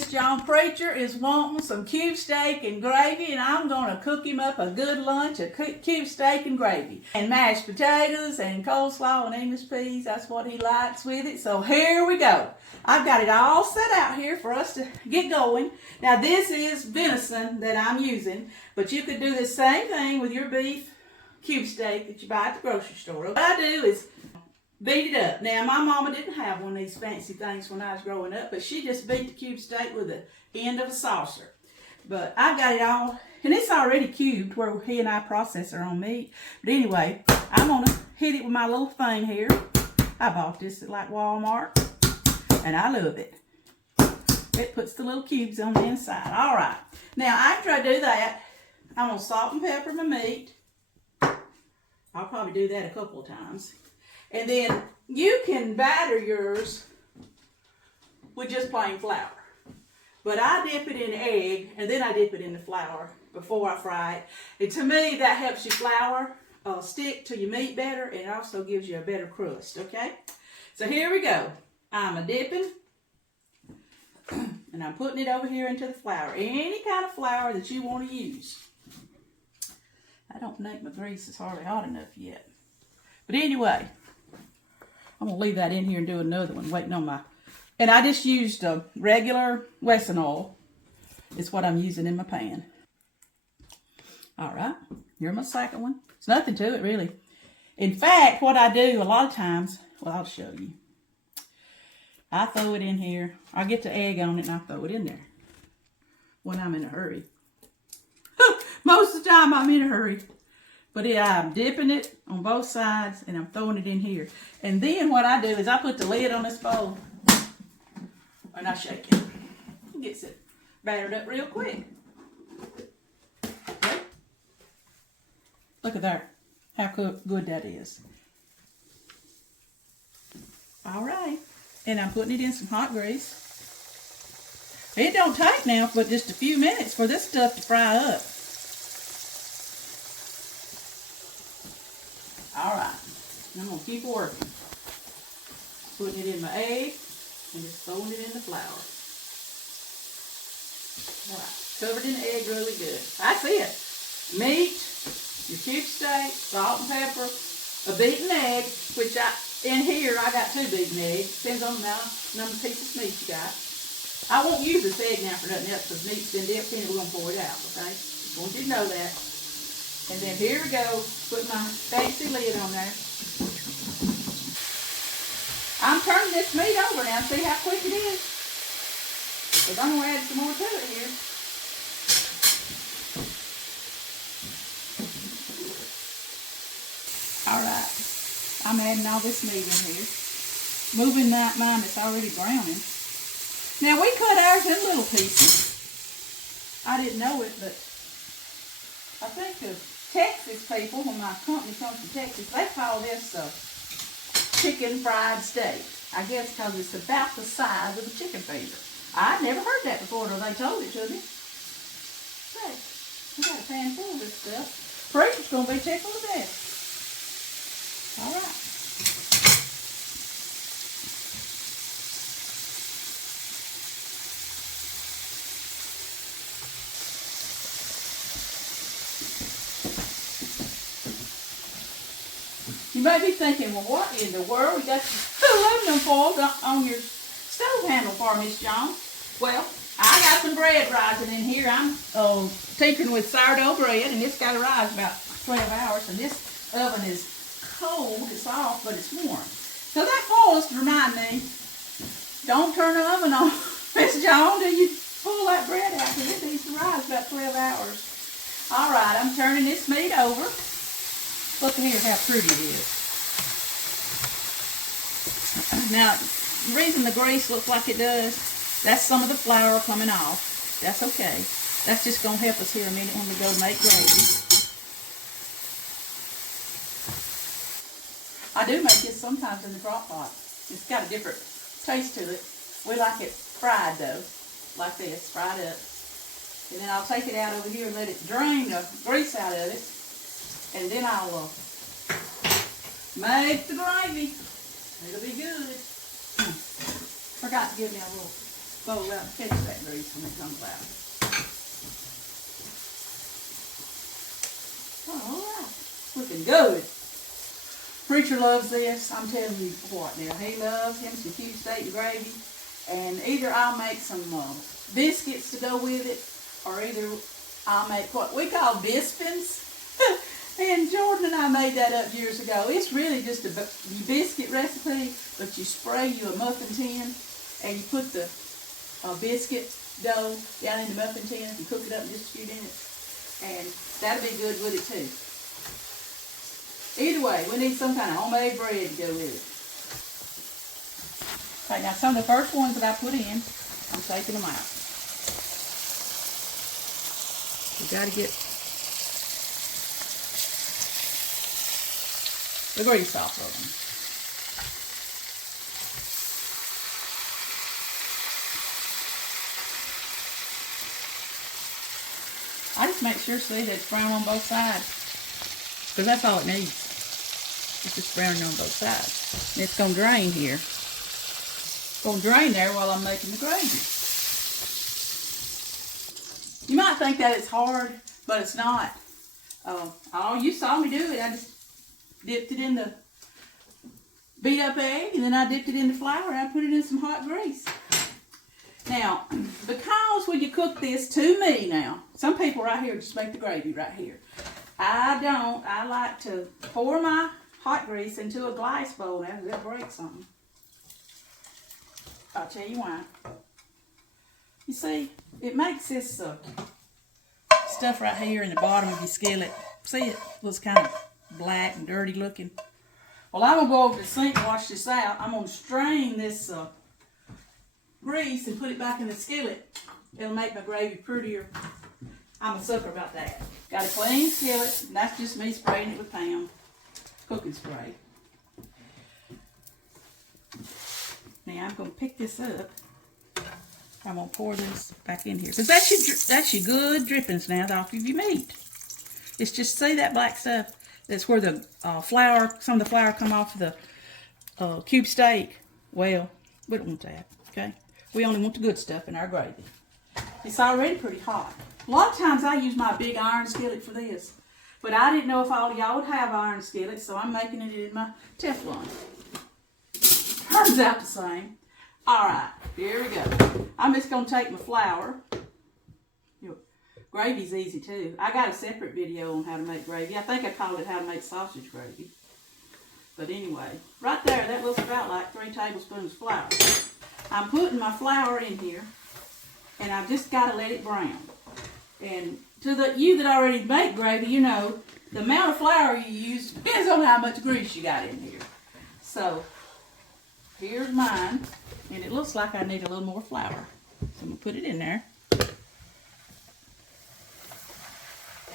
Miss Joan. Preacher is wanting some cube steak and gravy, and I'm going to cook him up a good lunch of cube steak and gravy. And mashed potatoes and coleslaw and English peas. That's what he likes with it. So here we go. I've got it all set out here for us to get going. Now this is venison that I'm using, but you could do the same thing with your beef cube steak that you buy at the grocery store. What I do is beat it up. Now, my mama didn't have one of these fancy things when I was growing up, but she just beat the cube steak with the end of a saucer. But I got it all, and it's already cubed where he and I process our own meat. But anyway, I'm going to hit it with my little thing here. I bought this at like Walmart, and I love it. It puts the little cubes on the inside. All right. Now, after I do that, I'm going to salt and pepper my meat. I'll probably do that a couple of times. And then you can batter yours with just plain flour. But I dip it in egg, and then I dip it in the flour before I fry it. And to me, that helps your flour stick to your meat better, and it also gives you a better crust, okay? So here we go. I'm a-dipping, and I'm putting it over here into the flour. Any kind of flour that you want to use. I don't think my grease is hardly hot enough yet. But anyway, I'm going to leave that in here and do another one, waiting on my... And I just used a regular Wesson oil. It's what I'm using in my pan. All right, here's my second one. It's nothing to it, really. In fact, what I do a lot of times, well, I'll show you. I throw it in here. I get the egg on it and I throw it in there when I'm in a hurry. Most of the time I'm in a hurry. But yeah, I'm dipping it on both sides and I'm throwing it in here. And then what I do is I put the lid on this bowl and I shake it. It gets it battered up real quick. Okay. Look at that. How good that is. All right. And I'm putting it in some hot grease. It don't take now but just a few minutes for this stuff to fry up. All right, I'm going to keep working. Putting it in my egg and just throwing it in the flour. All right, covered in the egg really good. That's it. Meat, your cube steak, salt and pepper, a beaten egg, which in here I got 2 beaten eggs. Depends on the number of pieces of meat you got. I won't use this egg now for nothing else because meat's been dipped in and we're going to pour it out, okay? Just want you to know that. And then here we go, put my fancy lid on there. I'm turning this meat over now, see how quick it is? Because I'm going to add some more to it here. Alright, I'm adding all this meat in here. Moving mine that's already browning. Now we cut ours in little pieces. I didn't know it, but I think the Texas people, when my company comes from Texas, they call this chicken fried steak. I guess because it's about the size of a chicken finger. I'd never heard that before until they told it to me. Hey, I got a pan full of this stuff. Preacher's going to be tickled to death. All right. You may be thinking, well, what in the world? You got aluminum foil on your stove handle for, Miss Joan. Well, I got some bread rising in here. I'm tinkering with sourdough bread, and it's got to rise about 12 hours. And this oven is cold. It's off, but it's warm. So that foil's to remind me, don't turn the oven on, Miss Joan, till you pull that bread out, because it needs to rise about 12 hours. All right, I'm turning this meat over. Look at here how pretty it is. Now, the reason the grease looks like it does, that's some of the flour coming off. That's okay. That's just going to help us here a minute when we go make gravy. I do make this sometimes in the crock pot. It's got a different taste to it. We like it fried though, like this, fried up. And then I'll take it out over here and let it drain the grease out of it. And then I'll make the gravy. It'll be good. Forgot to give me a little bowl out and catch that grease when it comes out. Alright, looking good. Preacher loves this. I'm telling you what now. He loves him some cube steak and gravy. And either I'll make some biscuits to go with it, or either I'll make what we call bispins. And Jordan and I made that up years ago. It's really just a biscuit recipe, but you spray you a muffin tin, and you put the biscuit dough down in the muffin tin and cook it up in just a few minutes. And that'll be good with it too. Either way, we need some kind of homemade bread to go with it. Okay, now some of the first ones that I put in, I'm taking them out. You got to get the grease off of them. I just make sure, see, that it's brown on both sides. Because that's all it needs. It's just browning on both sides. And it's going to drain here. It's going to drain there while I'm making the gravy. You might think that it's hard, but it's not. Oh, you saw me do it. I just dipped it in the beat up egg, and then I dipped it in the flour, and I put it in some hot grease. Now, because when you cook this, to me now, some people right here just make the gravy right here. I don't. I like to pour my hot grease into a glass bowl now. It'll break something. I'll tell you why. You see, it makes this stuff right here in the bottom of your skillet. See, it looks kind of black and dirty looking. Well, I'm going to go over to the sink and wash this out. I'm going to strain this grease and put it back in the skillet. It'll make my gravy prettier. I'm a sucker about that. Got a clean skillet, and that's just me spraying it with Pam cooking spray. Now I'm going to pick this up. I'm going to pour this back in here. Because that's your good drippings now off of your meat. It's just, see that black stuff? That's where the flour, some of the flour come off of the cube steak. Well, we don't want that, okay? We only want the good stuff in our gravy. It's already pretty hot. A lot of times I use my big iron skillet for this. But I didn't know if all of y'all would have iron skillets, so I'm making it in my Teflon. Turns out the same. Alright, here we go. I'm just going to take my flour. Gravy's easy too. I got a separate video on how to make gravy. I think I called it how to make sausage gravy. But anyway, right there, that looks about like 3 tablespoons of flour. I'm putting my flour in here, and I've just got to let it brown. And to you that already make gravy, you know, the amount of flour you use depends on how much grease you got in here. So, here's mine, and it looks like I need a little more flour. So I'm going to put it in there.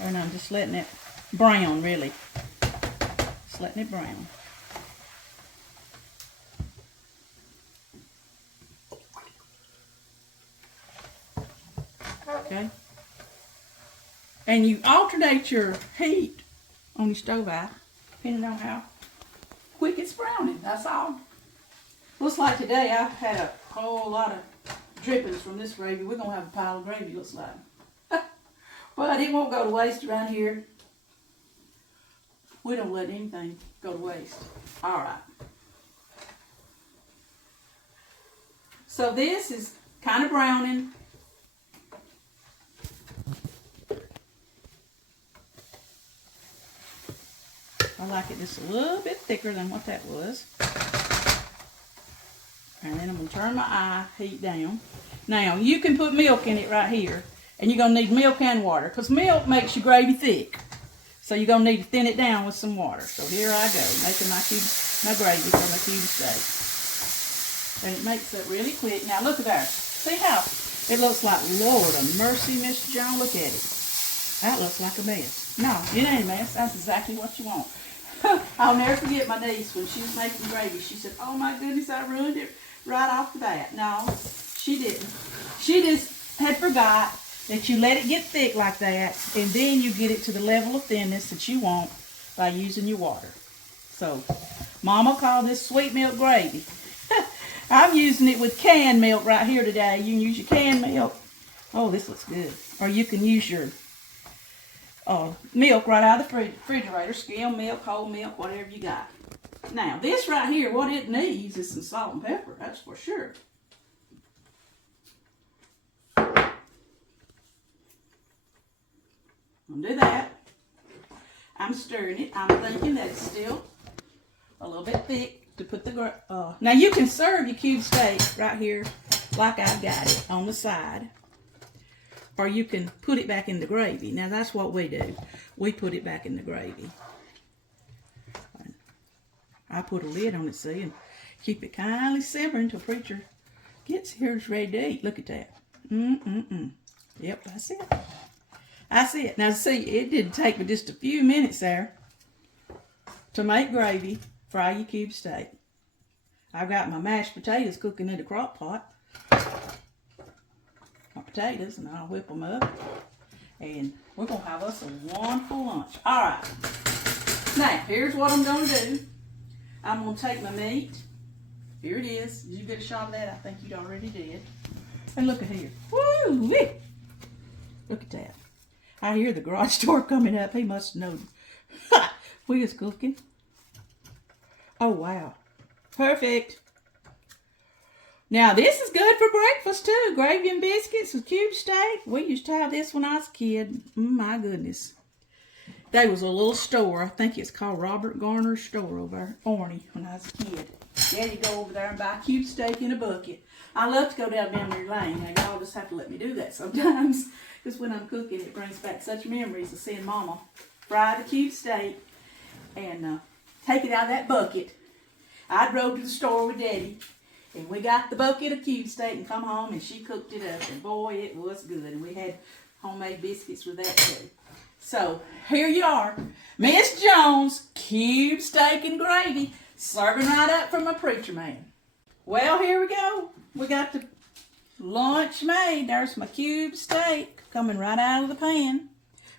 And I'm just letting it brown, really. Just letting it brown. Okay. And you alternate your heat on your stove out, depending on how quick it's browning. That's all. Looks like today I've had a whole lot of drippings from this gravy. We're going to have a pile of gravy, looks like. But it won't go to waste around here. We don't let anything go to waste. All right. So this is kind of browning. I like it just a little bit thicker than what that was. And then I'm going to turn my heat down. Now, you can put milk in it right here. And you're going to need milk and water. Because milk makes your gravy thick. So you're going to need to thin it down with some water. So here I go, making my gravy for my cube steak. And it makes it really quick. Now look at that. See how it looks like, Lord of mercy, Miss Joan, look at it. That looks like a mess. No, it ain't a mess. That's exactly what you want. I'll never forget my niece when she was making gravy. She said, oh my goodness, I ruined it right off the bat. No, she didn't. She just had forgot that you let it get thick like that, and then you get it to the level of thinness that you want by using your water. So, Mama called this sweet milk gravy. I'm using it with canned milk right here today. You can use your canned milk. Oh, this looks good. Or you can use your milk right out of the refrigerator. Skim milk, whole milk, whatever you got. Now, this right here, what it needs is some salt and pepper. That's for sure. I'm gonna do that. I'm stirring it. I'm thinking that it's still a little bit thick to put the now you can serve your cube steak right here like I've got it on the side, or you can put it back in the gravy. Now that's what we do. We put it back in the gravy. I put a lid on it, see, and keep it kindly simmering until preacher gets here, it's ready to eat. Look at that. Yep, that's it. That's it. Now see, it didn't take me just a few minutes there to make gravy, fry your cube steak. I've got my mashed potatoes cooking in the crock pot. My potatoes, and I'll whip them up. And we're going to have us a wonderful lunch. All right. Now, here's what I'm going to do. I'm going to take my meat. Here it is. Did you get a shot of that? I think you already did. And look at here. Woo-wee! Look at that. I hear the garage door coming up. He must know. We was cooking. Oh, wow. Perfect. Now, this is good for breakfast, too. Gravy and biscuits with cube steak. We used to have this when I was a kid. My goodness. There was a little store. I think it's called Robert Garner's store over there, Orney, when I was a kid. Daddy go over there and buy cube steak in a bucket. I love to go down memory lane. Now, y'all just have to let me do that sometimes. Because when I'm cooking, it brings back such memories of seeing Mama fry the cube steak and take it out of that bucket. I'd rode to the store with Daddy, and we got the bucket of cube steak and come home, and she cooked it up, and boy, it was good. And we had homemade biscuits with that too. So here you are, Miss Joan's cube steak and gravy, serving right up from a preacher man. Well, here we go. We got the lunch made. There's my cube steak coming right out of the pan.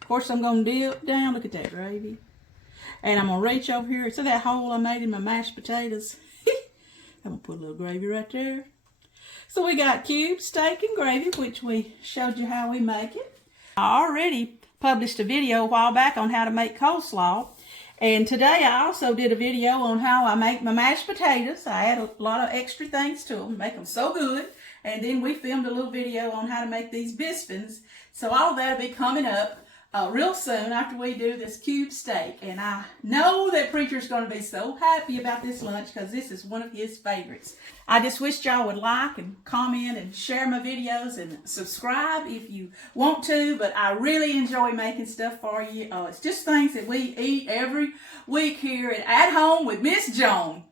Of course, I'm going to dip down. Look at that gravy. And I'm going to reach over here. See that hole I made in my mashed potatoes? I'm going to put a little gravy right there. So we got cube steak and gravy, which we showed you how we make it. I already published a video a while back on how to make coleslaw. And today I also did a video on how I make my mashed potatoes. I add a lot of extra things to them, make them so good. And then we filmed a little video on how to make these biscuits. So all of that will be coming up real soon after we do this cube steak. And I know that Preacher's going to be so happy about this lunch because this is one of his favorites. I just wish y'all would like and comment and share my videos and subscribe if you want to. But I really enjoy making stuff for you. It's just things that we eat every week here at Home with Miss Joan.